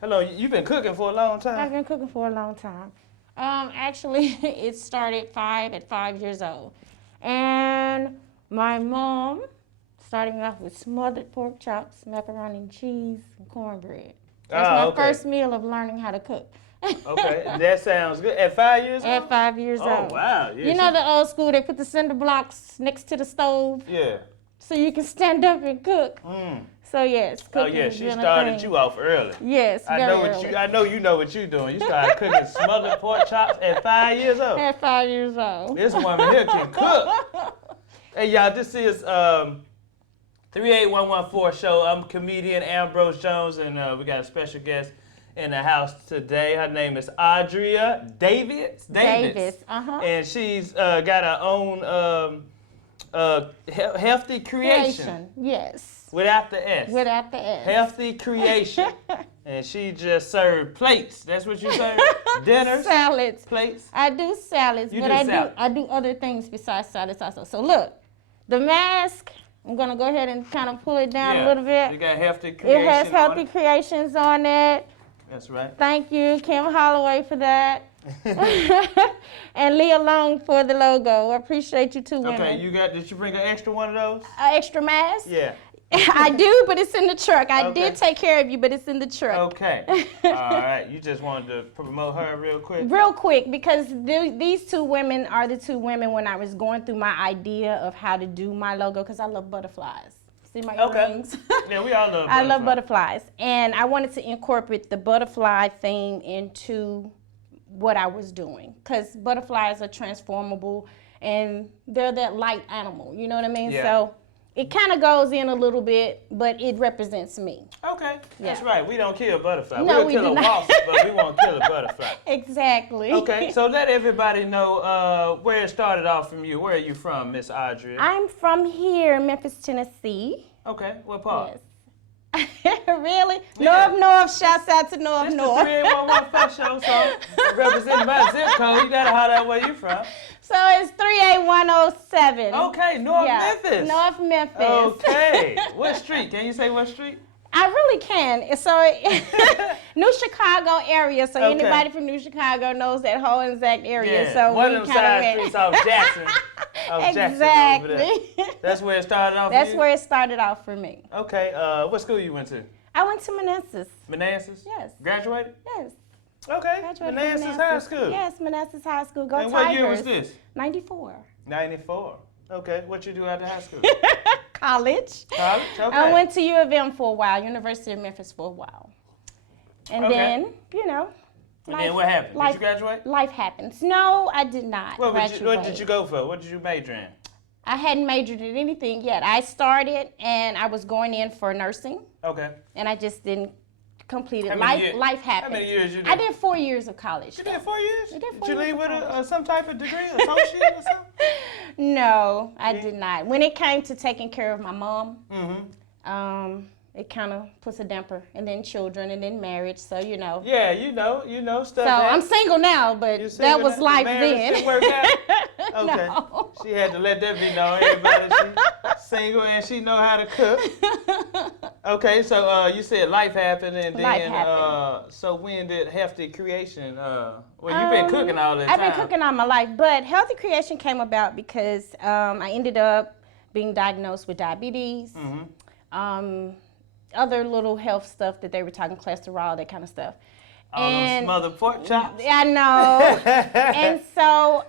Hello, you've been cooking for a long time? I've been cooking for a long time. Actually, it started at 5 years old. And my mom started me off with smothered pork chops, macaroni and cheese, and cornbread. That's my first meal of learning how to cook. Okay, that sounds good. At 5 years old? At 5 years old. Oh, wow. Yeah, you know the old school, they put the cinder blocks next to the stove? Yeah. So you can stand up and cook. So yes, cooking. Oh yeah, she started you off early. Yes, I know you know what you're doing. You started cooking smothered pork chops at 5 years old. At 5 years old. This woman here can cook. Hey y'all, this is 38114 show. I'm comedian Ambrose Jones, and we got a special guest in the house today. Her name is Audrey Davis. And she's got her own healthy creation. Yes. Without the S. Without the S. Healthy creation. And she just served plates. That's what you serve? Dinners? Salads. Plates? I do salads, I do other things besides salads also. So look, the mask, I'm going to go ahead and kind of pull it down a little bit. You got healthy creation. It has healthy creations on it. That's right. Thank you, Kim Holloway, for that. And Leah Long for the logo. I appreciate you too, women. Okay, did you bring an extra one of those? An extra mask? Yeah. I do, but it's in the truck. I did take care of you, but it's in the truck. Okay. All right. You just wanted to promote her real quick? Real quick, because these two women are the two women when I was going through my idea of how to do my logo, because I love butterflies. See my earrings? Yeah, we all love butterflies. I love butterflies. And I wanted to incorporate the butterfly theme into what I was doing, because butterflies are transformable and they're that light animal, you know what I mean? Yeah. So it kind of goes in a little bit, but it represents me. Okay, that's right. We don't kill butterflies. No, we'll kill a wasp, but we won't kill a butterfly. Exactly. Okay, so let everybody know where it started off from you. Where are you from, Miss Audrey? I'm from here, Memphis, Tennessee. Okay, what part? Yes. Really? Yeah. North. Shouts out to North. It's the 38115 show, so represented by zip code. You gotta holler out where you from. So it's 38107. Okay, Memphis. North Memphis. Okay. What street? Can you say what street? I really can. So New Chicago area. So anybody from New Chicago knows that whole exact area. Yeah. So one of them side streets off Jackson. Exactly. Jackson That's where it started off. That's where it started off for me. Okay. What school you went to? I went to Manassas. Manassas? Yes. Graduated? Yes. Okay. Manassas High School. Yes, Manassas High School. Go and Tigers. what year was this? 94. 94. Okay. What you do after high school? College. College? Okay. I went to U of M for a while, University of Memphis for a while. And then, And then what happened? Did you graduate? Life happens. No, I did not graduate. What did you go for? What did you major in? I hadn't majored in anything yet. I started and I was going in for nursing. Okay. And I just didn't complete it. Life happened. How many years you did? I did 4 years of college. You did 4 years? I did 4 Did you years leave of with college. some type of degree, associate or something? No, I did not. When it came to taking care of my mom, it kind of puts a damper, and then children, and then marriage. So Yeah, you know stuff. So I'm single now, but that was life then. Didn't work out? Okay. No. She had to let that be known. Everybody, she's single and she know how to cook. Okay, so you said life happened, and then Life happened. So when did Healthy Creation? Well, you've been cooking all that time. I've been cooking all my life, but Healthy Creation came about because I ended up being diagnosed with diabetes. Other little health stuff that they were talking, cholesterol, that kind of stuff. All those smothered pork chops. I know. And so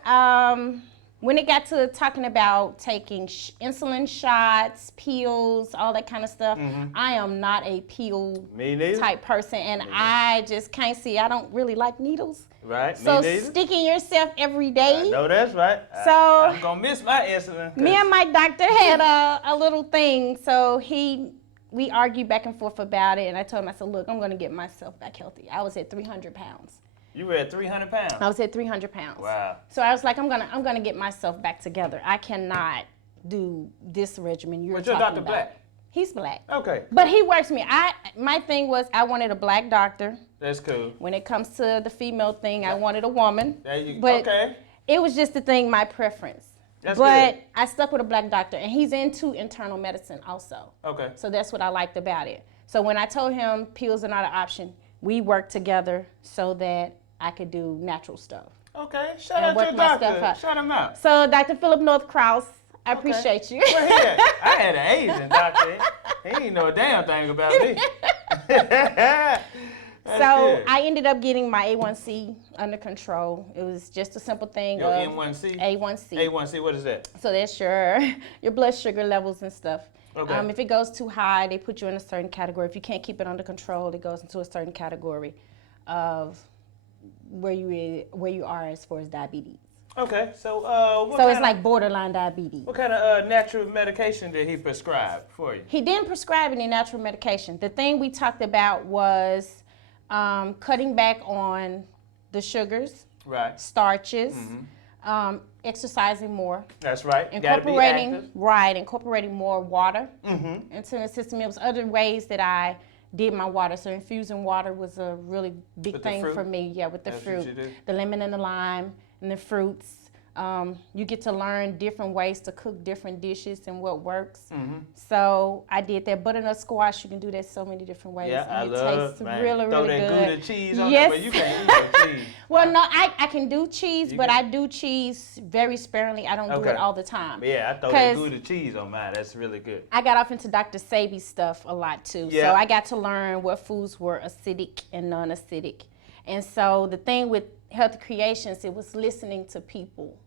when it got to talking about taking insulin shots, pills, all that kind of stuff, I am not a pill type person, and I just can't see. I don't really like needles. Right. So sticking yourself every day. No, that's right. So I'm gonna miss my insulin. Me and my doctor had a little thing. So we argued back and forth about it, and I told him, I said, look, I'm going to get myself back healthy. I was at 300 pounds. You were at 300 pounds? I was at 300 pounds. Wow. So I was like, I'm gonna get myself back together. I cannot do this regimen you're talking about. But your doctor black? He's black. Okay. But he works me. My thing was I wanted a black doctor. That's cool. When it comes to the female thing, I wanted a woman. But it was just the thing, my preference. That's but good. I stuck with a black doctor, and he's into internal medicine also. Okay. So that's what I liked about it. So when I told him pills are not an option, we worked together so that I could do natural stuff. Okay, shout out your doctor. Shout him out. So Dr. Philip North Krause, I appreciate you. Well, I had an Asian doctor. He didn't know a damn thing about me. So good. I ended up getting my A1C under control. It was just a simple thing. Your N1C? A1C. A1C, what is that? So that's your blood sugar levels and stuff. Okay. If it goes too high, they put you in a certain category. If you can't keep it under control, it goes into a certain category of where you are as far as diabetes. Okay, so it's like borderline diabetes. What kind of natural medication did he prescribe for you? He didn't prescribe any natural medication. The thing we talked about was cutting back on the sugars, right, starches, exercising more. That's right. Incorporating more water into the system. It was other ways that I did my water. So infusing water was a really big thing for me. Yeah, with the fruit, the lemon and the lime and the fruits. You get to learn different ways to cook different dishes and what works. So I did that. Butternut squash, you can do that so many different ways. Yeah, and it tastes really, Throw really that good. Gouda cheese on there, but you can't eat that cheese. Well, no, I can do cheese, but I do cheese very sparingly. I don't do it all the time. Yeah, I throw that Gouda cheese on mine. That's really good. I got off into Dr. Sabi's stuff a lot too. Yeah. So I got to learn what foods were acidic and non-acidic. And so the thing with Healthy Creations, it was listening to people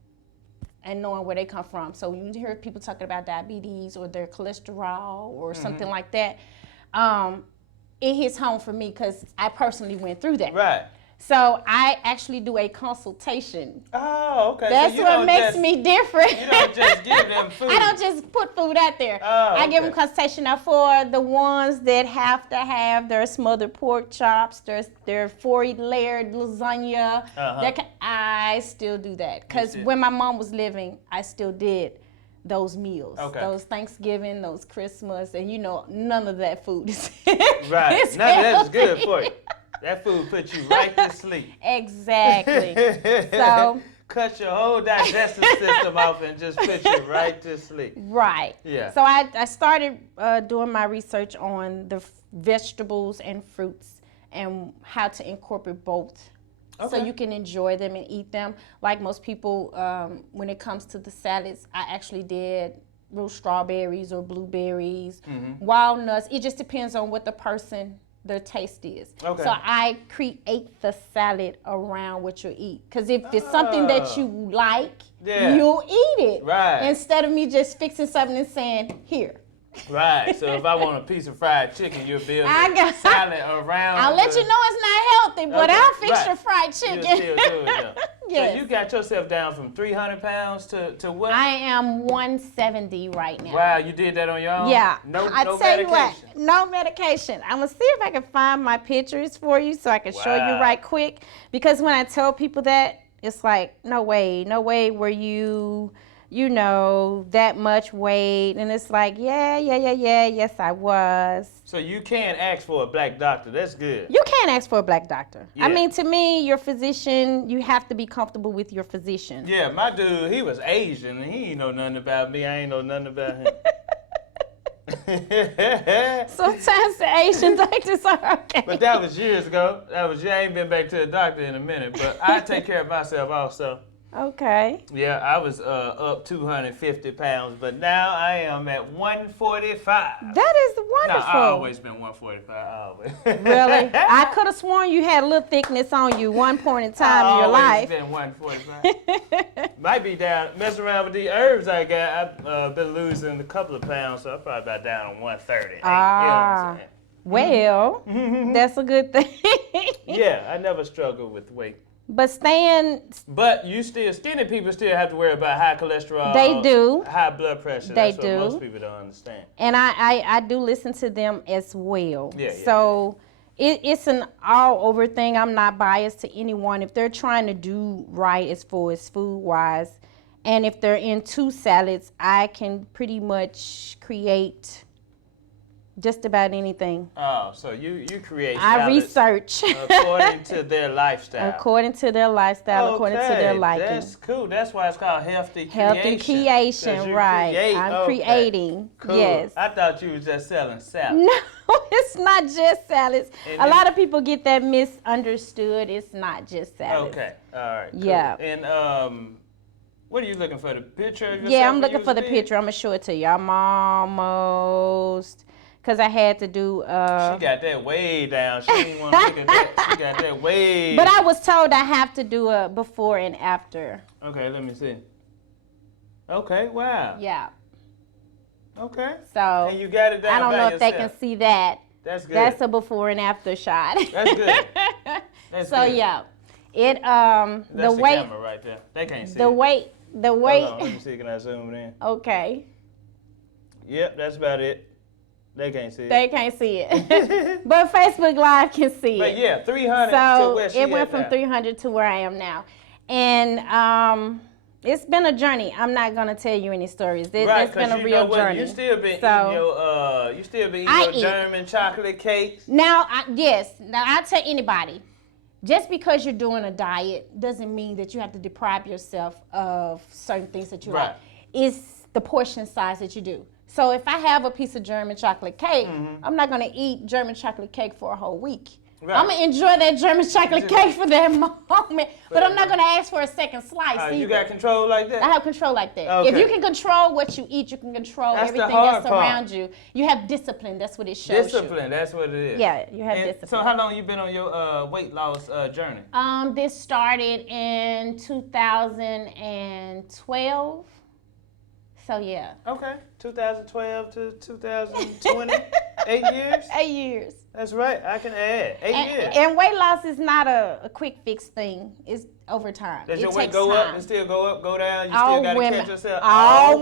and knowing where they come from. So you hear people talking about diabetes or their cholesterol or something like that. It hits home for me because I personally went through that. Right. So I actually do a consultation. Oh, okay. That's so what makes me different. You don't just give them food. I don't just put food out there. Oh, I give them consultation. Now for the ones that have to have their smothered pork chops, their 4-layered lasagna, I still do that. Because when my mom was living, I still did those meals. Okay. Those Thanksgiving, those Christmas, and none of that food is right. None of that is good for you. That food puts you right to sleep. Exactly. So cut your whole digestive system off and just put you right to sleep. Right. Yeah. So I started doing my research on the vegetables and fruits and how to incorporate both. Okay. So you can enjoy them and eat them. Like most people, when it comes to the salads, I actually did real strawberries or blueberries, walnuts. It just depends on what their taste is. Okay. So I create the salad around what you eat. Because if it's something that you like, you'll eat it. Right. Instead of me just fixing something and saying, here. Right. So if I want a piece of fried chicken, you'll build a salad around. I'll let you know it's not healthy, but I'll fix your fried chicken. You'll still do it though. Yes. So you got yourself down from 300 pounds to what? I am 170 right now. Wow, you did that on your own? Yeah. No tell medication? you what, no medication. I'm going to see if I can find my pictures for you so I can show you right quick. Because when I tell people that, it's like, no way were you that much weight. And it's like, yes, I was. So you can't ask for a black doctor. That's good. You can't ask for a black doctor. Yeah. I mean, to me, your physician, you have to be comfortable with your physician. Yeah, my dude, he was Asian, and he ain't know nothing about me. I ain't know nothing about him. Sometimes the Asian doctors are okay. But that was years ago. I ain't been back to the doctor in a minute, but I take care of myself also. Okay. Yeah, I was up 250 pounds, but now I am at 145. That is wonderful. No, I've always been 145. Always. Really? I could have sworn you had a little thickness on you one point in time in your life. I've always been 145. Might be down, messing around with the herbs I got. I've been losing a couple of pounds, so I'm probably about down on 130. Well, that's a good thing. Yeah, I never struggled with weight. But skinny people still have to worry about high cholesterol. They do. High blood pressure. They That's do. what most people don't understand. And I do listen to them as well. Yeah. So it's an all over thing. I'm not biased to anyone. If they're trying to do right as far as food wise, and if they're into salads, I can pretty much create Just about anything. Oh, so you create I salads research. according to their lifestyle. According to their lifestyle, according to their liking. That's cool. That's why it's called healthy Healthy creation, right. I'm creating. Cool. Yes. I thought you was just selling salads. No, it's not just salads. And a lot of people get that misunderstood. It's not just salads. Okay. All right. Cool. Yeah. And what are you looking for? The picture of yourself? Yeah, I'm looking for the picture. I'm going to show it to you. I'm almost... Because I had to do... she got that way down. She didn't want to look at that. She got that way... But I was told I have to do a before and after. Okay, let me see. Okay, wow. Yeah. Okay. So, and you got it down I don't by know if yourself. they can see that. That's good. That's a before and after shot. That's good. That's so, good. yeah. It, That's the the weight... camera right there. They can't see The it. weight... The Hold weight... on, let me see. Can I zoom it in? Okay. Yep, that's about it. They can't see it. They can't see it. But Facebook Live can see But it. yeah, 300 So to where she it went at from now. 300 to where I am now. And it's been a journey. I'm not going to tell you any stories. Right, It's been a you real know what? journey. You still been So, eating I your eat. German chocolate cakes. Now, I tell anybody, just because you're doing a diet doesn't mean that you have to deprive yourself of certain things that you Right. like. It's the portion size that you do. So if I have a piece of German chocolate cake, I'm not going to eat German chocolate cake for a whole week. Right. I'm going to enjoy that German chocolate cake for that moment, but I'm not going to ask for a second slice either. You got control like that? I have control like that. Okay. If you can control what you eat, you can control That's the everything hard that's part. around you. You have discipline. That's what it shows Discipline, that's what it is. you. Yeah, you have And discipline. so how long you been on your weight loss journey? This started in 2012. So yeah. Okay, 2012 to 2020, 8 years? 8 years. That's right, I can add, 8 years. And weight loss is not a quick fix thing. It's over time. Does it your weight takes go time. up and still go up, go down? You All still got to women, catch yourself? all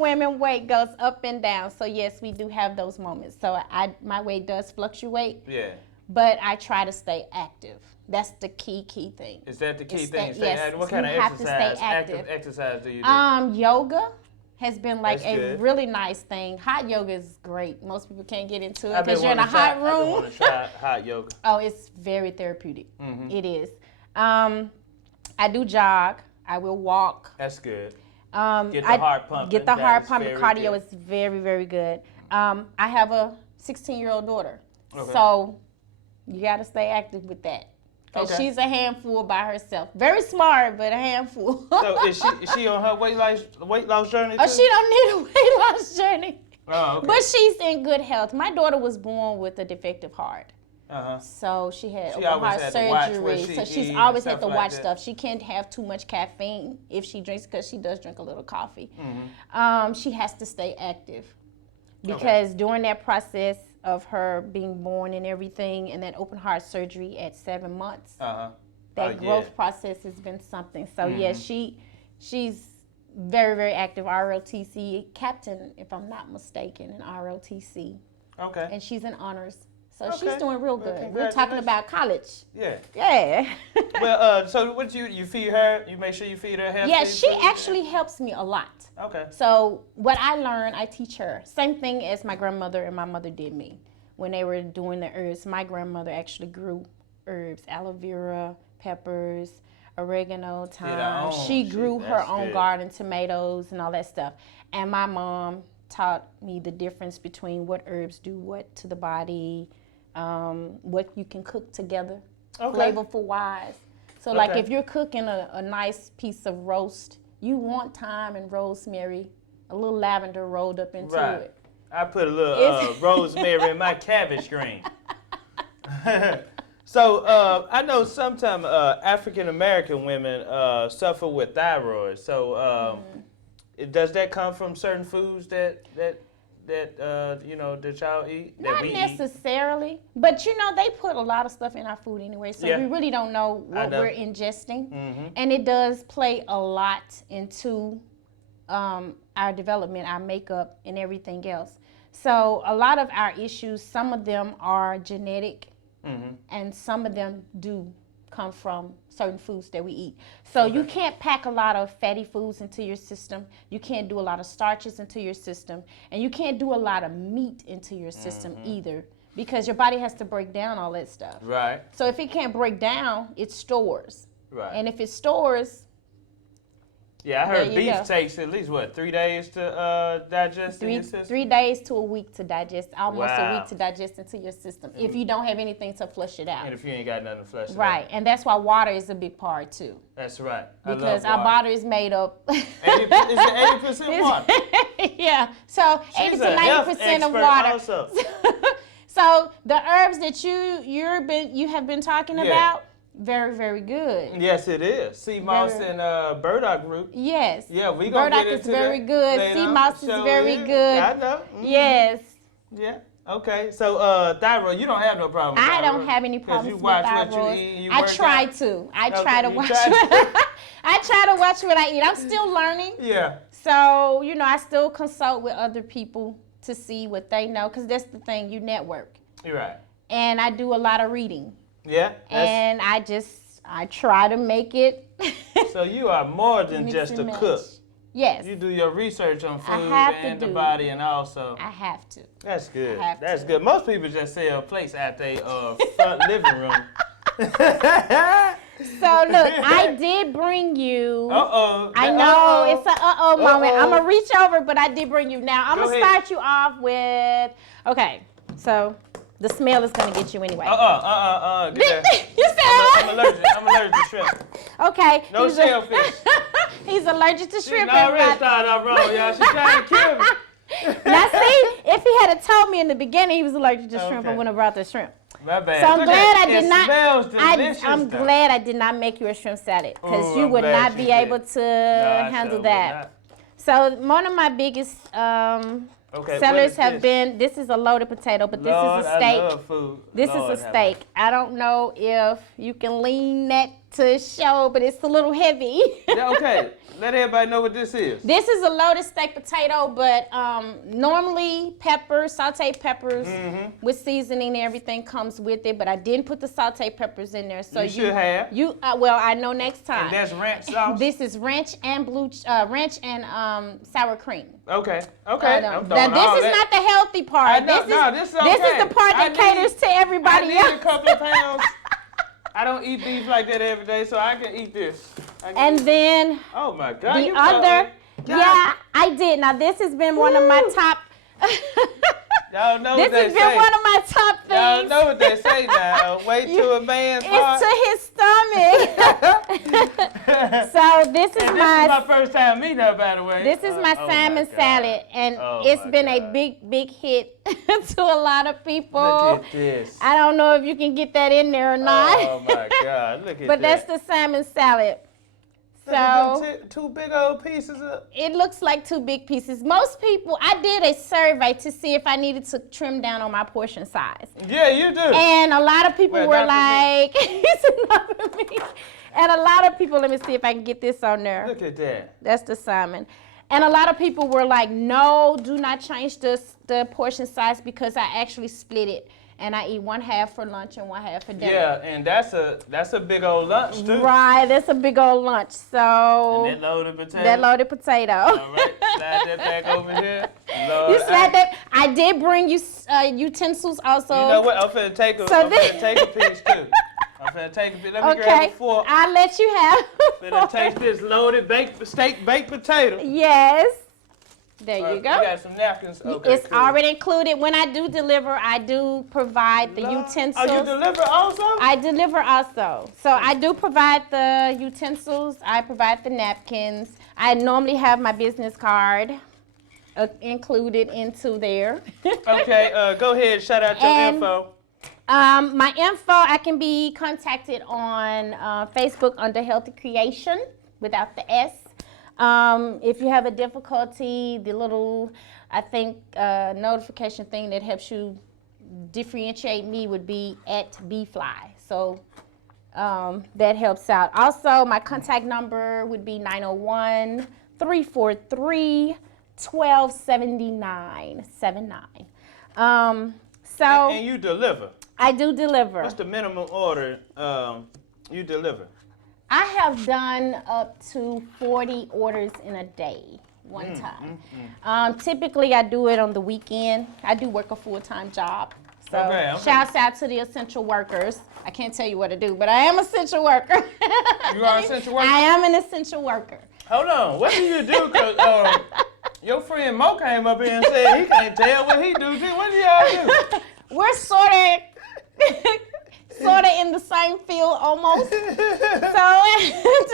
women weight goes up and down. So yes, we do have those moments. So my weight does fluctuate. Yeah. But I try to stay active. That's the key thing. Is that the key It's thing? that- Stay yes, active? What you kind of have to stay exercise? active. Exercise do you do? Yoga has been like That's a good. really nice thing. Hot yoga is great. Most people can't get into it I've been because you're in a wanting to try- hot I've been room. wanting to try hot yoga. Oh, it's very therapeutic. Mhm. It is. I do jog. I will walk. That's good. Get the heart pumping. Get the That heart is pumping. very Cardio good. is very, very good. I have a 16-year-old daughter. Okay. So you got to stay active with that. Because Okay. she's a handful by herself. Very smart, but a handful. So is she on her weight loss journey too? Oh, she don't need a weight loss journey. Oh, okay. But she's in good health. My daughter was born with a defective heart. Uh-huh. So she had She open always heart had to watch what surgery. she So she's eat always and had to stuff like watch that. stuff. She can't have too much caffeine if she drinks because she does drink a little coffee. Mm-hmm. She has to stay active because during that process of her being born and everything and that open heart surgery at 7 months, Uh-huh. that growth process has been something. So yeah, she's very, very active. ROTC captain, if I'm not mistaken, in ROTC. Okay. And she's in honors. So Okay. she's doing real Well, good. We're talking about college. Yeah. Yeah. Well, so what you feed her? You make sure you feed her healthy Yeah, she food? actually helps me a lot. Okay. So what I learn, I teach her. Same thing as my grandmother and my mother did me. When they were doing the herbs, my grandmother actually grew herbs, aloe vera, peppers, oregano, thyme. She grew her own garden, tomatoes, and all that stuff. And my mom taught me the difference between what herbs do what to the body, what you can cook together, flavorful wise. So like if you're cooking a nice piece of roast, you want thyme and rosemary, a little lavender rolled up into it. I put a little rosemary in my cabbage green. So I know sometimes African American women suffer with thyroid. So does that come from certain foods that y'all eat? Not necessarily, but they put a lot of stuff in our food anyway, so we really don't know what we're ingesting, and it does play a lot into our development, our makeup, and everything else. So a lot of our issues, some of them are genetic, and some of them do come from certain foods that we eat. So you can't pack a lot of fatty foods into your system. You can't do a lot of starches into your system. And you can't do a lot of meat into your system either, because your body has to break down all that stuff. Right. So if it can't break down, it stores. Right. And if it stores, yeah, I heard beef go. takes at least, 3 days to digest in your system? 3 days to a week to digest, almost a Wow. week to digest into your system, if you don't have anything to flush it out. And if you ain't got nothing to flush it out. Right, and that's why water is a big part too. That's right. Because I our love body is made up. 80, is it 80% water? Yeah, so She's 80 a to health 90% of expert water. also. So the herbs that you have been talking Yeah. about, very, very good. Yes, it is. Seamoss Very- and burdock root. Yes. Yeah, we gonna Burdock get is into very that good. later. Seamoss is Sure very good. I know. Yes. Yeah. Okay. So thyroid, you don't have no problem with I thyroid, don't have any 'cause problems you with watch thyroid. what you eat, you I work try out. to. I Okay, try to you watch try what I try to watch what I eat. I'm still learning. Yeah. So, I still consult with other people to see what they know, because that's the thing, you network. You're right. And I do a lot of reading. Yeah. And I try to make it. So you are more than Mix just and a match. cook. Yes, You do your research on food have to and the do. body, and also. I have to. That's good. I have That's to. good. Most people just sell plates at their front living room. So look, I did bring you. Uh-oh. I know it's a moment. Uh-oh. I'm gonna reach over, but I did bring you. Now I'm Go gonna ahead. start you off with. Okay, so the smell is gonna get you anyway. Get that. You said I'm allergic. I'm allergic to shrimp. Okay. No he's shellfish. He's allergic to She shrimp. already everybody. started off wrong, y'all. She trying to kill me. Now see, if he had told me in the beginning he was allergic to shrimp, I Okay. wouldn't have brought the shrimp. My bad. So I'm Look glad at I it. did not. It smells delicious. I'm though. glad I did not make you a shrimp salad, because Oh, you I'm would glad not you be did. able to No, I handle sure that. would So one of my biggest Okay, sellers what is have this? been. This is a loaded potato, but this Lord, is a steak. I love food. This Lord, is a have steak. I don't know if you can lean that to show, but it's a little heavy. Yeah, okay. Let everybody know what this is. This is a loaded steak potato, but normally peppers, sauteed peppers with seasoning and everything comes with it, but I didn't put the sauteed peppers in there. So You should have. Well, I know next time. And that's ranch sauce? This is ranch and sour cream. Okay. Okay. Now I'm throwing this all is that. not the healthy part. I know. This is okay. This is the part that caters to I everybody need else. a couple of pounds. I don't eat beef like that every day, so I can eat this. And then Oh my God. the you other, God. yeah, I did. Now this has been one of my top. Y'all know This what they has say. been one of my top Y'all things. know what they say now. Wait to a man's heart. It's to his stomach. So this is And this is my my first time meeting her, by the way. this is my Oh salmon God. salad, and Oh it's my been a God. big hit to a lot of people. Look at this. I don't know if you can get that in there or not. Oh my God. Look at But that. that's the salmon salad. Look at So them two big old pieces of. it looks like two big pieces. Most people, I did a survey to see if I needed to trim down on my portion size. Yeah, you do. And a lot of people Well, were not for me. like, it's not for me. And a lot of people, let me see if I can get this on there. Look at that. That's the salmon. And a lot of people were like, no, do not change the portion size, because I actually split it. And I eat one half for lunch and one half for dinner. Yeah, and that's a big old lunch too. Right, that's a big old lunch. So And that loaded potato. that loaded potato. All right, slide that back over here. Lord, You slide that. I did bring you utensils also. You know what? I'm finna take a, So I'm this- finna take a piece too. I'm finna take a piece. Let me grab Okay, a fork. I'll let you have. Finna taste this loaded baked potato. Yes. There you We go. got some napkins. Okay, It's cool. already included. When I do deliver, I do provide the Lord. utensils. Oh, you deliver also? I deliver also. So I do provide the utensils. I provide the napkins. I normally have my business card included into there. Okay, go ahead. Shout out your And- info. My info, I can be contacted on Facebook under Healthy Creation without the S. If you have a difficulty, the little, I think, notification thing that helps you differentiate me would be @bfly. So that helps out. Also, my contact number would be 901-343-1279. So And you deliver. I do deliver. What's the minimum order you deliver? I have done up to 40 orders in a day one time. Typically, I do it on the weekend. I do work a full-time job. So okay. shouts out to the essential workers. I can't tell you what to do, but I am an essential worker. You are an essential worker? I am an essential worker. Hold on. What do you do? Because your friend Mo came up here and said he can't tell what he do. What do y'all do? We're sort of in the same field almost. So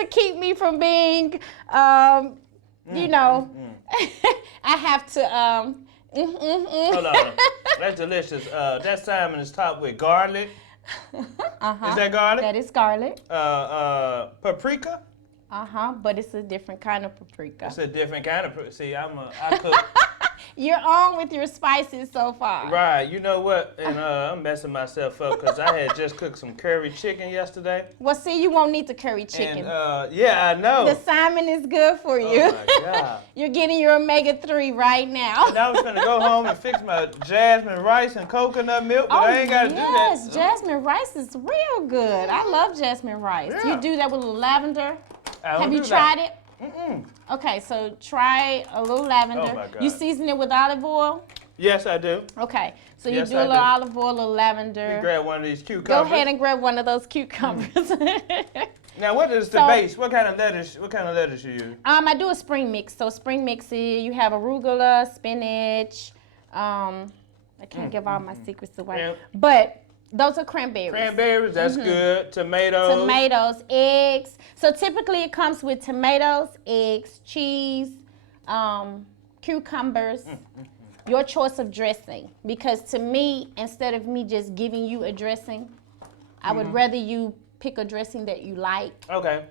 to keep me from being, you know, I have to. Hold on. That's delicious. That salmon is topped with garlic. Is that garlic? That is garlic. Paprika? But it's a different kind of paprika. It's a different kind of. See, I cook. You're on with your spices so far. Right. You know what? And I'm messing myself up because I had just cooked some curry chicken yesterday. Well, see, you won't need the curry chicken. And yeah, I know. The salmon is good for you. Oh my God. You're getting your omega-3 right now. And I was gonna go home and fix my jasmine rice and coconut milk, but I ain't gotta do that. Yes, jasmine rice is real good. I love jasmine rice. Yeah. You do that with a little lavender. I don't Have you do tried that. it? Mm-mm. Okay, so try a little lavender. Oh my God. You season it with olive oil? Yes, I do. Okay, so Yes, you do a little olive oil, a little lavender. You grab one of these cucumbers. Go ahead and grab one of those cucumbers. Now, what is the base? What kind of lettuce? What kind of lettuce you use? I do a spring mix. So spring mix, you have arugula, spinach. I can't give all my secrets away, Yeah. but those are cranberries. Cranberries, that's good. Tomatoes. Tomatoes, eggs. So typically it comes with tomatoes, eggs, cheese, cucumbers. Your choice of dressing. Because to me, instead of me just giving you a dressing, I would rather you pick a dressing that you like. Okay.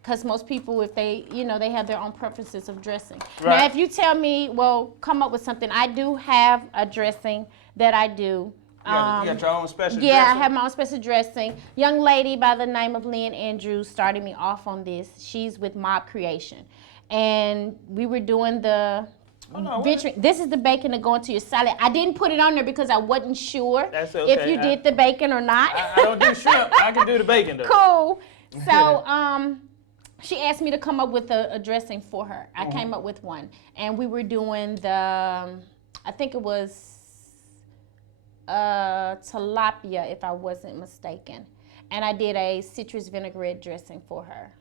Because most people, if they, they have their own preferences of dressing. Right. Now, if you tell me, well, come up with something, I do have a dressing that I do. You got your own special dressing? Yeah, I have my own special dressing. Young lady by the name of Lynn Andrews started me off on this. She's with Mob Creation. And we were doing the venturing. This is the bacon to go into your salad. I didn't put it on there because I wasn't sure That's okay. if you did the bacon or not. I don't do shrimp. I can do the bacon, though. Cool. So, she asked me to come up with a dressing for her. I came up with one. And we were doing the, I think it was tilapia, if I wasn't mistaken. And I did a citrus vinaigrette dressing for her.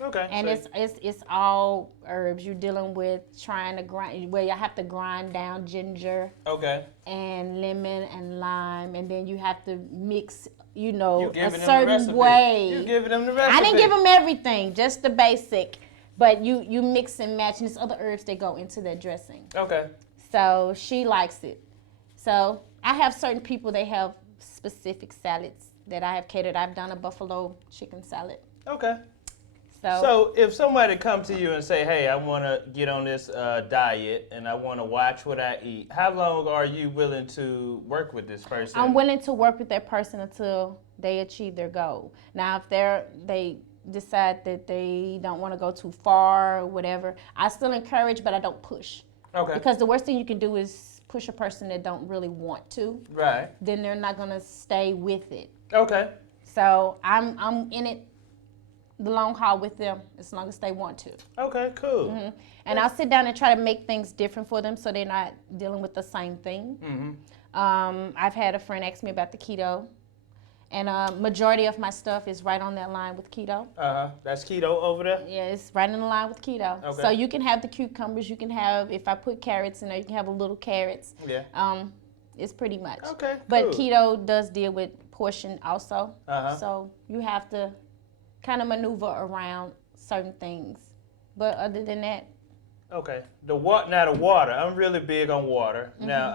Okay. And it's all herbs. You're dealing with trying to grind, well, you have to grind down ginger. Okay. And lemon and lime. And then you have to mix, a certain certain way. You giving them the recipe. I didn't give them everything, just the basic. But you mix and match, and there's other herbs that go into that dressing. Okay. So she likes it. So I have certain people, they have specific salads that I have catered. I've done a buffalo chicken salad. Okay. So if somebody come to you and say, hey, I want to get on this diet and I want to watch what I eat, how long are you willing to work with this person? I'm willing to work with that person until they achieve their goal. Now, if they decide that they don't want to go too far or whatever, I still encourage, but I don't push. Okay. Because the worst thing you can do is push a person that don't really want to. Right. Then they're not going to stay with it. Okay. So I'm in it the long haul with them as long as they want to. Okay, cool. Mm-hmm. And I'll sit down and try to make things different for them so they're not dealing with the same thing. Mm-hmm. I've had a friend ask me about the keto, and majority of my stuff is right on that line with keto. That's keto over there? Yeah, it's right in the line with keto. Okay. So you can have the cucumbers, you can have, if I put carrots in there, you can have a little carrots. Yeah. It's pretty much. Okay, cool. But keto does deal with portion also. So you have to kind of maneuver around certain things. But other than that. Okay. The water. I'm really big on water. Mm-hmm. Now,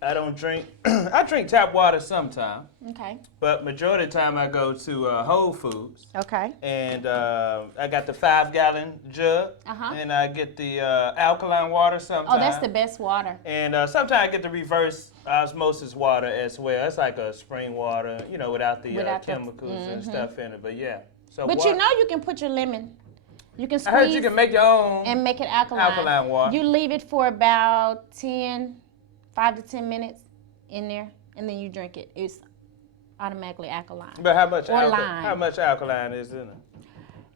I don't drink, I drink tap water sometime. Okay. But majority of the time I go to Whole Foods. Okay. And I got the 5-gallon jug. And I get the alkaline water sometimes. Oh, that's the best water. And sometimes I get the reverse osmosis water as well. It's like a spring water, without the chemicals and stuff in it. But yeah. So but you can put your lemon. You can squeeze. I heard you can make your own and make it alkaline water. You leave it for about 5 to 10 minutes in there, and then you drink it. It's automatically alkaline. But how much lime. How much alkaline is in it?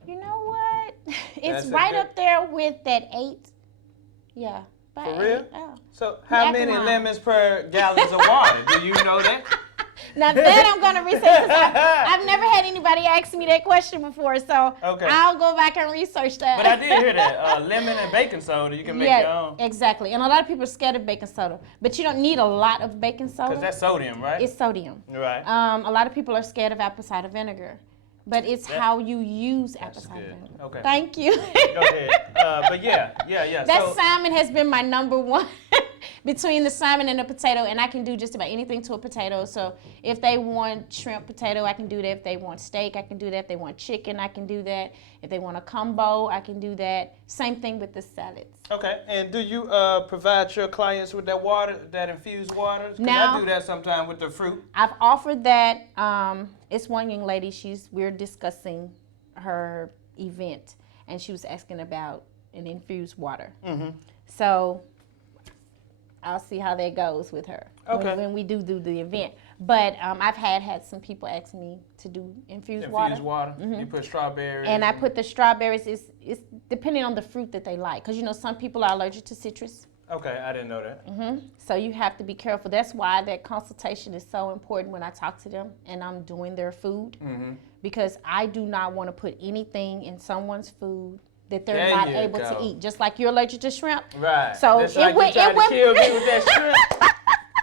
You know what? It's That's right up there with that 8. Yeah. For real? 8. Oh. So how many lemons per gallons of water? Do you know that? Now that I'm going to research, I've never had anybody ask me that question before, so I'll go back and research that. But I did hear that. Lemon and baking soda, you can make your own. Exactly. And a lot of people are scared of baking soda, but you don't need a lot of baking soda. Because that's sodium, right? It's sodium. Right. A lot of people are scared of apple cider vinegar, but it's how you use apple cider vinegar. Okay. Thank you. Go ahead. But yeah. That salmon has been my number one. Between the salmon and the potato, and I can do just about anything to a potato. So if they want shrimp potato, I can do that. If they want steak, I can do that. If they want chicken, I can do that. If they want a combo, I can do that. Same thing with the salads. Okay, and do you provide your clients with that water, that infused water? Because I do that sometimes with the fruit. I've offered that. It's one young lady, we're discussing her event, and she was asking about an infused water. Mm-hmm. So I'll see how that goes with her when we do the event. But I've had some people ask me to do infused water. Infused water. Mm-hmm. You put strawberries. And I put the strawberries. It's depending on the fruit that they like, because some people are allergic to citrus. Okay, I didn't know that. Mm-hmm. So you have to be careful. That's why that consultation is so important when I talk to them and I'm doing their food, because I do not want to put anything in someone's food that they're not able to eat. Just like you're allergic to shrimp. Right. So it went to kill me with that shrimp.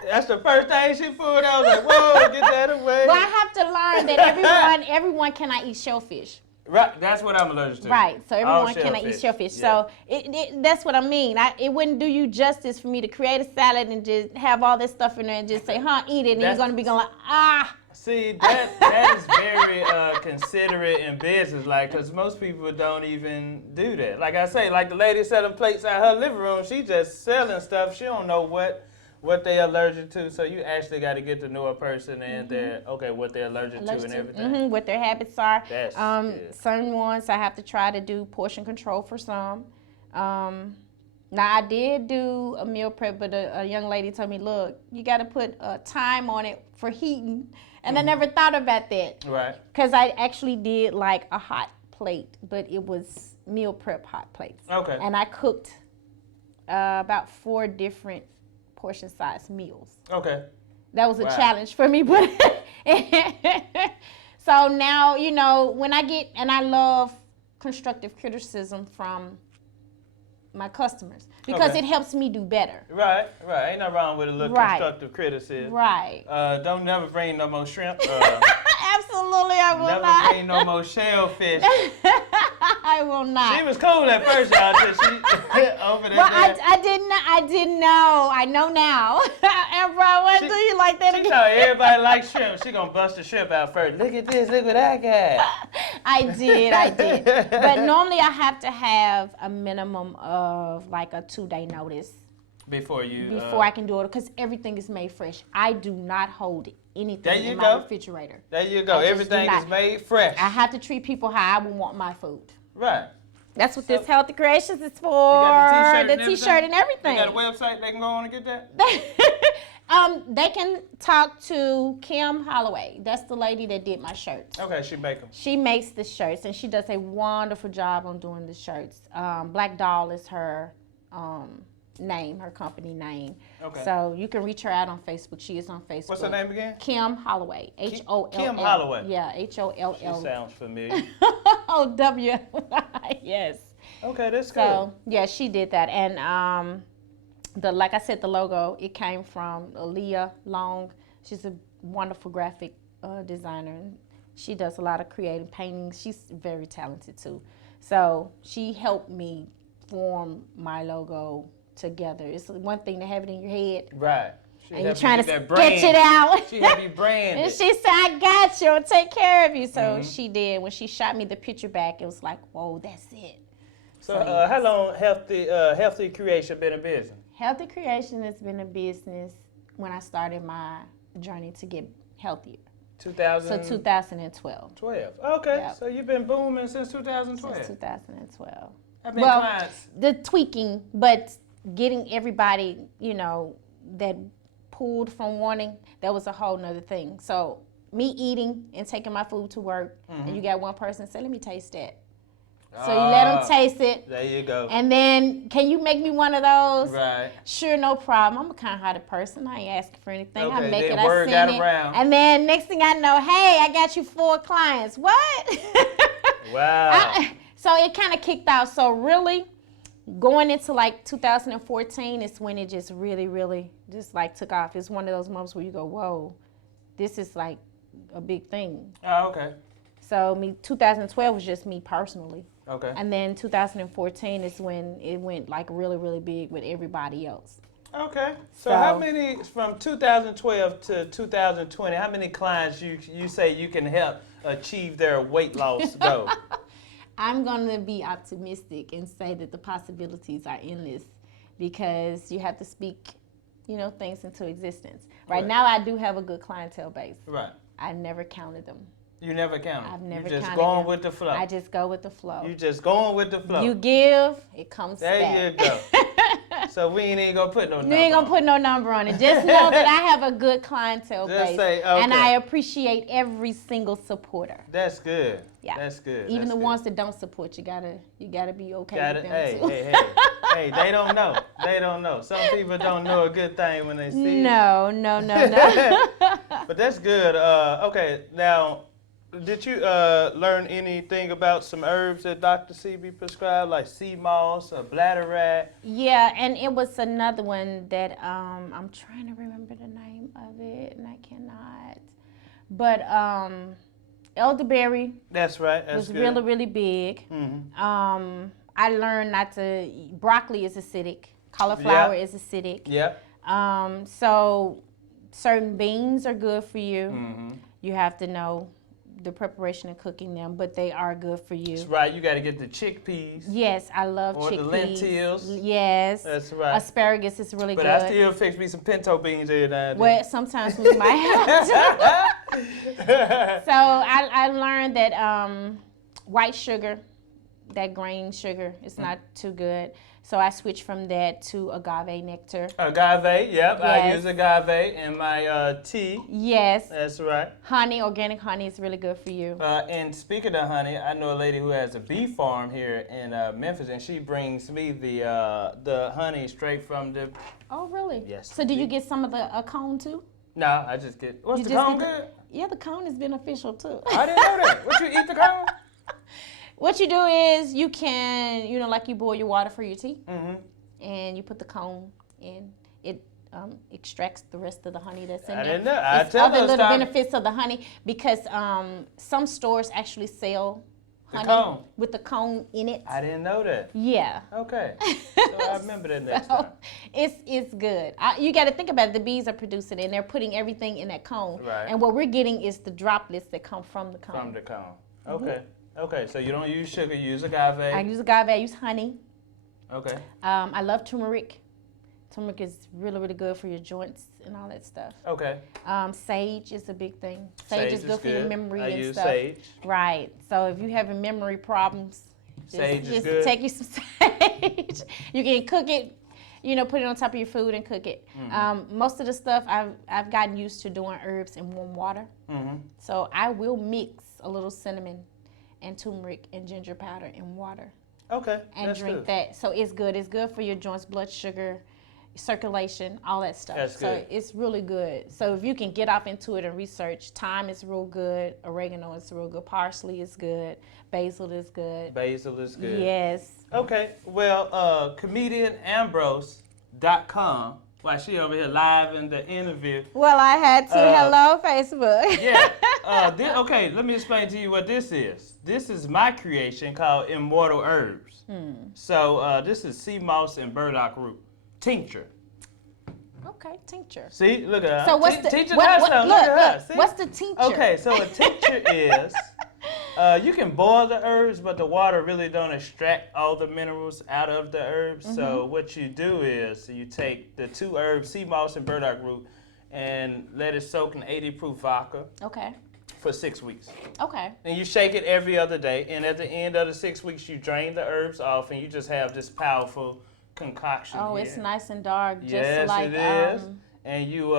That's the first thing she pulled. I was like, whoa, get that away. Well, I have to learn that everyone cannot eat shellfish. Right, that's what I'm allergic to. Right, so everyone cannot eat shellfish. Yeah. So that's what I mean. It wouldn't do you justice for me to create a salad and just have all this stuff in there and just say, eat it, and you're going to be going like, See, that is very considerate in business, because most people don't even do that. Like I say, like the lady selling plates out her living room, she just selling stuff. She don't know what they're allergic to. So you actually got to get to know a person and what they're allergic to and everything. Mm-hmm, what their habits are. That's certain ones I have to try to do portion control for some. Now, I did do a meal prep, but a young lady told me, look, you got to put time on it for heating. And I never thought about that. Right. Because I actually did like a hot plate, but it was meal prep hot plates. Okay. And I cooked about 4 different portion size meals. Okay. That was a challenge for me. But so now, when I love constructive criticism from my customers, because it helps me do better. Right. Ain't nothing wrong with a little constructive criticism. Right. Don't never bring no more shrimp. Absolutely, I will never not. Never bring no more shellfish. I will not. She was cool at first, y'all. She over there. Well, I didn't know. I know now. And bro, what do you like that again? She told everybody like shrimp. She gonna bust the shrimp out first. Look at this. Look what I got. I did. But normally I have to have a minimum of like a 2-day notice. Before I can do it, because everything is made fresh. I do not hold anything in my refrigerator. There you go. Everything is made fresh. I have to treat people how I would want my food. Right. That's what this Healthy Creations is for. You got the t-shirt and everything. You got a website they can go on and get that? They can talk to Kim Holloway. That's the lady that did my shirts. Okay, she make them. She makes the shirts, and she does a wonderful job on doing the shirts. Black Doll is her name, her company name. Okay. So you can reach her out on Facebook. She is on Facebook. What's her name again? Kim Holloway. Holl. Kim Holloway. Yeah, Holl. She sounds familiar. W. Yes. Okay, that's good. So yeah, she did that, and like I said, the logo, it came from Aaliyah Long. She's a wonderful graphic designer. She does a lot of creative paintings. She's very talented too. So she helped me form my logo together. It's one thing to have it in your head. Right. And you're trying to sketch it out. She had me branded. And she said, I got you. I'll take care of you. So she did. When she shot me the picture back, it was like, whoa, that's it. So how long Healthy Creation been in business? Healthy Creation has been a business when I started my journey to get healthier. 2012. 12. Okay. Yep. So you've been booming since 2012. Since 2012. Clients? The tweaking, but getting everybody, that pulled from wanting, that was a whole nother thing. So me eating and taking my food to work, and you got one person say, let me taste that. So you let them taste it. There you go. And then, can you make me one of those? Right. Sure, no problem. I'm a kind-hearted person. I ain't asking for anything. Okay, I make then it, word I send got it. around. And then next thing I know, hey, I got you 4 clients. What? Wow. So it kind of kicked out. So really, going into like 2014 is when it just really, really just like took off. It's one of those moments where you go, whoa, this is like a big thing. Oh, okay. So 2012 was just me personally. Okay. And then 2014 is when it went like really, really big with everybody else. Okay. So how many, from 2012 to 2020, how many clients you say you can help achieve their weight loss goal? I'm going to be optimistic and say that the possibilities are endless because you have to speak, things into existence. Right now, I do have a good clientele base. Right. I never counted them. You never count. I've never You just counted going them. with the flow. I just go with the flow. You just going with the flow. You give, it comes there back. There you go. So we ain't even gonna put no number. You ain't gonna put no number on it. Just know that I have a good clientele base, say, okay. and I appreciate every single supporter. That's good. Yeah, that's good. Even that's the good. ones that don't support, you gotta be okay with them too. Hey, they don't know. They don't know. Some people don't know a good thing when they see it. No. But that's good. Okay, now, did you learn anything about some herbs that Dr. CB prescribed, like Seamoss or Bladderwack? Yeah, and it was another one that I'm trying to remember the name of it, and I cannot. But elderberry. That's right. That's was good. really, really big. Mm-hmm. I learned not to. Broccoli is acidic. Cauliflower is acidic. Yeah. So certain beans are good for you. Mm-hmm. You have to know the preparation of cooking them, but they are good for you. That's right. You got to get the chickpeas. Yes, I love or chickpeas. Or the lentils. Yes. That's right. Asparagus is really good. But I still fix me some pinto beans every now and then. Well, sometimes we might have to. So I learned that white sugar, that grain sugar, is not too good. So I switched from that to agave nectar. Agave, yep. Yes. I use agave in my tea. Yes. That's right. Honey, organic honey is really good for you. And speaking of honey, I know a lady who has a bee farm here in Memphis, and she brings me the honey straight from the... Oh, really? Yes. So do you get some of a cone too? No, I just get... What's You the just cone get good? Yeah, the cone is beneficial too. I didn't know that. What, you eat the cone? What you do is you can, like you boil your water for your tea, and you put the cone in. It extracts the rest of the honey that's in there. I didn't know. I tell other those little time- benefits of the honey because some stores actually sell honey cone. with the cone in it. I didn't know that. Yeah. Okay. So I remember that next time. It's good. You got to think about it. The bees are producing it, and they're putting everything in that cone. Right. And what we're getting is the droplets that come from the cone. From the cone. Okay. Okay, so you don't use sugar, you use agave. I use agave. I use honey. Okay. I love turmeric. Turmeric is really, really good for your joints and all that stuff. Okay. Sage is a big thing. Sage is good for your memory I and use stuff. sage. Right. So if you're having memory problems, Sage is just good. take you some sage. You can cook it, put it on top of your food and cook it. Most of the stuff I've gotten used to doing herbs in warm water. So I will mix a little cinnamon and turmeric and ginger powder in water. Okay. And that's drink good. that. So it's good. It's good for your joints, blood sugar, circulation, all that stuff. That's so good. it's really good. So if you can get off into it and research, thyme is real good, oregano is real good, parsley is good, basil is good. Basil is good. Yes. Okay. Well, comedianambrose.com. While she over here live in the interview. Well, I had to. Hello, Facebook. Yeah. Okay, let me explain to you what this is. This is my creation called Immortal Herbs. So this is Seamoss and burdock root tincture. Okay, tincture. See, look at her. So what's the Teacher what, touchdown, look, look at her. See? what's the tincture? Okay, so a tincture is you can boil the herbs, but the water really don't extract all the minerals out of the herbs. So what you do is you take the 2 herbs, Seamoss and burdock root, and let it soak in 80 proof vodka. Okay. For 6 weeks. Okay. And you shake it every other day. And at the end of the 6 weeks, you drain the herbs off, and you just have this powerful concoction. Oh, here. it's nice and dark, just Yes, like it is. and you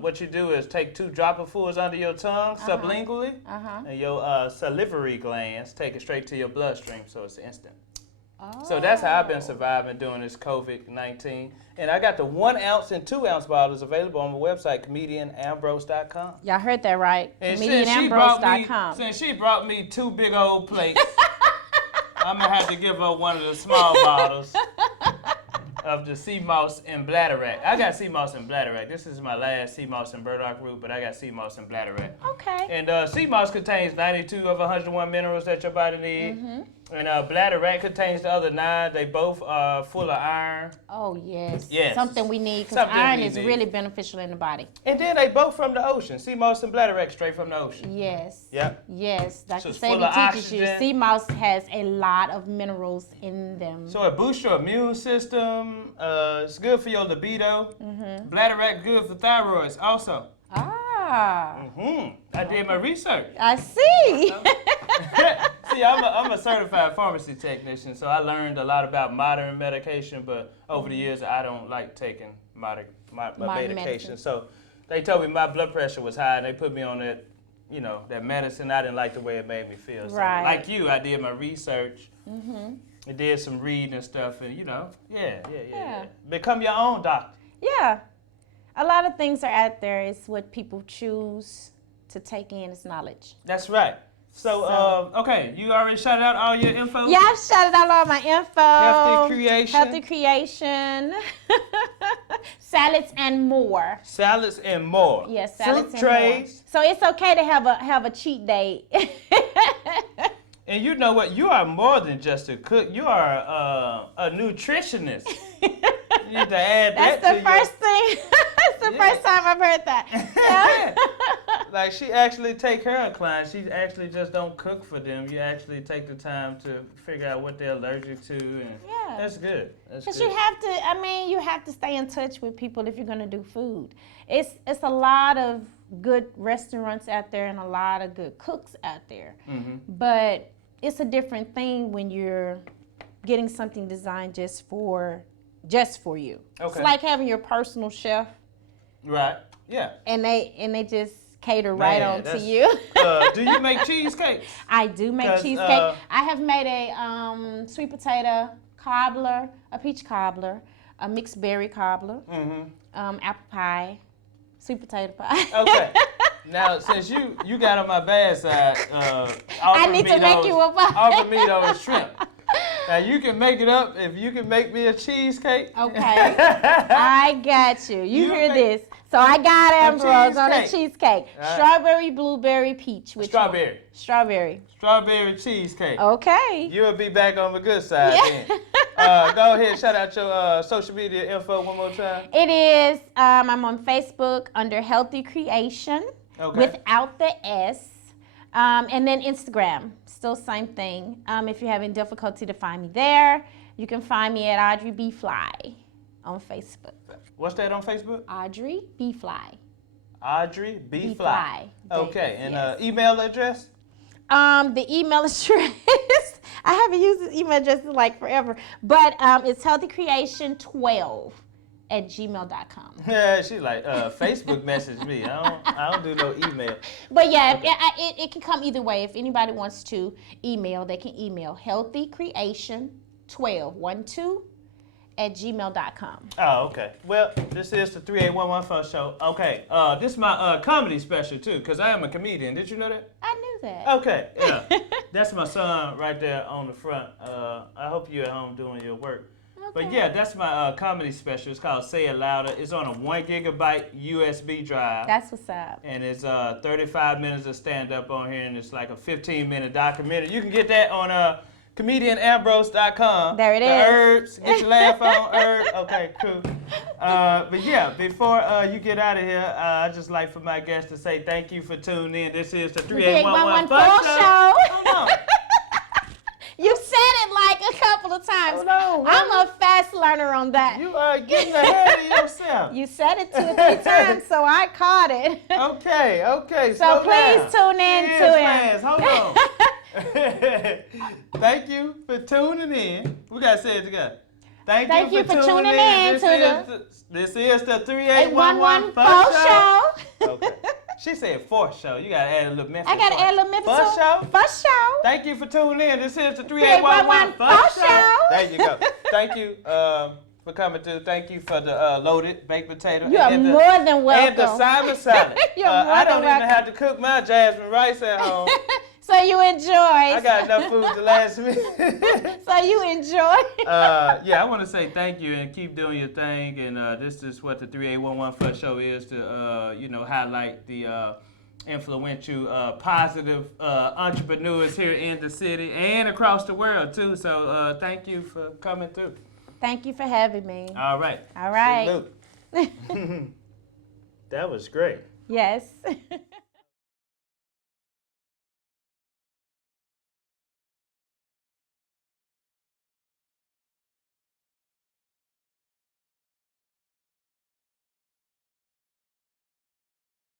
what you do is take 2 dropperfuls under your tongue sublingually, and your salivary glands take it straight to your bloodstream, so it's instant. Oh. So that's how I've been surviving during this COVID-19. And I got the 1 ounce and 2 ounce bottles available on my website, comedianambrose.com. Y'all heard that right? Comedianambrose.com. Since she brought me 2 big old plates, I'm going to have to give her one of the small bottles of the Seamoss and Bladderwack. I got Seamoss and Bladderwack. This is my last Seamoss and burdock root, but I got Seamoss and Bladderwack. Okay. And Seamoss contains 92 of 101 minerals that your body needs. And Bladderwack contains the other 9. They both are full of iron. Oh, yes. Yes. Something we need, because iron is really beneficial in the body. And then they both from the ocean. Seamoss and Bladderwack straight from the ocean. Yes. Yep. Yes. Dr. So Sadie teaches you Seamoss has a lot of minerals in them. So it boosts your immune system. It's good for your libido. Bladderwack good for thyroids also. I did my research. I see. See, I'm a certified pharmacy technician, so I learned a lot about modern medication, but over the years, I don't like taking my medication. So they told me my blood pressure was high, and they put me on that, that medicine. I didn't like the way it made me feel. So like you, I did my research. I did some reading and stuff, and yeah. Become your own doctor. Yeah. A lot of things are out there. It's what people choose to take in as knowledge. That's right. So, okay, you already shouted out all your info? Yeah, I've shouted out all my info. Healthy creation. Salads and more. Salads and more. Yes, salads Fruit and trays. more. So it's okay to have a cheat day. And you know what? You are more than just a cook. You are a nutritionist. You need to add that to That's the first thing. That's the first time I've heard that. Like, she actually take her clients. She actually just don't cook for them. You actually take the time to figure out what they're allergic to. And that's good. Because you have to stay in touch with people if you're going to do food. It's a lot of good restaurants out there and a lot of good cooks out there. But it's a different thing when you're getting something designed just for you. Okay. It's like having your personal chef. Right. Yeah. And they just cater right on to you. Do you make cheesecakes? I do make cheesecake. I have made a sweet potato cobbler, a peach cobbler, a mixed berry cobbler, apple pie, sweet potato pie. Okay. Now, since you got on my bad side, I need to make you a pie. Offer me those shrimp. Now, you can make it up if you can make me a cheesecake. Okay. I got you. You hear this. So I got Ambrose on a cheesecake. Right. Strawberry, blueberry, peach. Which Strawberry. One? Strawberry. Strawberry cheesecake. Okay. You'll be back on the good side then. Go ahead, shout out your social media info one more time. It is, I'm on Facebook under Healthy Creation without the S. And then Instagram, still same thing. If you're having difficulty to find me there, you can find me at Audrey B. Fly on Facebook. What's that on Facebook? Audrey B. Fly. Audrey B. Fly. Okay, and email address? The email address, I haven't used this email address in like forever, but it's healthycreation12@gmail.com. Yeah, she like Facebook message me. I don't do no email. But yeah, it can come either way. If anybody wants to email, they can email healthycreation12@gmail.com. Oh, okay. Well, this is the 38114 show. Okay, this is my comedy special too, because I am a comedian. Did you know that? I knew that. Okay, yeah. That's my son right there on the front. I hope you're at home doing your work. Okay. But yeah, that's my comedy special. It's called Say It Louder. It's on a 1 gigabyte USB drive. That's what's up. And it's 35 minutes of stand-up on here, and it's like a 15-minute documentary. You can get that on comedianambrose.com. There it is. The herbs, get your laugh on, herbs. Okay, cool. But yeah, before you get out of here, I'd just like for my guests to say thank you for tuning in. This is the 38114 show. Hold on. You said it like a couple of times. Hold on, I'm a fast learner on that. You are getting ahead of yourself. You said it 2 or 3 times, so I caught it. Okay. So please tune in to him. Hold on. Thank you for tuning in. We got to say it together. Thank you for tuning in to this is the 3811 Faux Show. Okay. She said for show. You gotta add a little Memphis. I gotta add a little Memphis. For show. For show. Thank you for tuning in. This is the 3811 Faux Show. There you go. Thank you for coming through. Thank you for the loaded baked potato. You are more than welcome. And the Simon salad. I don't even have to cook my jasmine rice at home. So you enjoy. I got enough food to last me. So you enjoy. Yeah, I want to say thank you and keep doing your thing. And this is what the 3811 First Show is to, highlight the influential, positive entrepreneurs here in the city and across the world too. So thank you for coming through. Thank you for having me. All right. All right. Salute. That was great. Yes.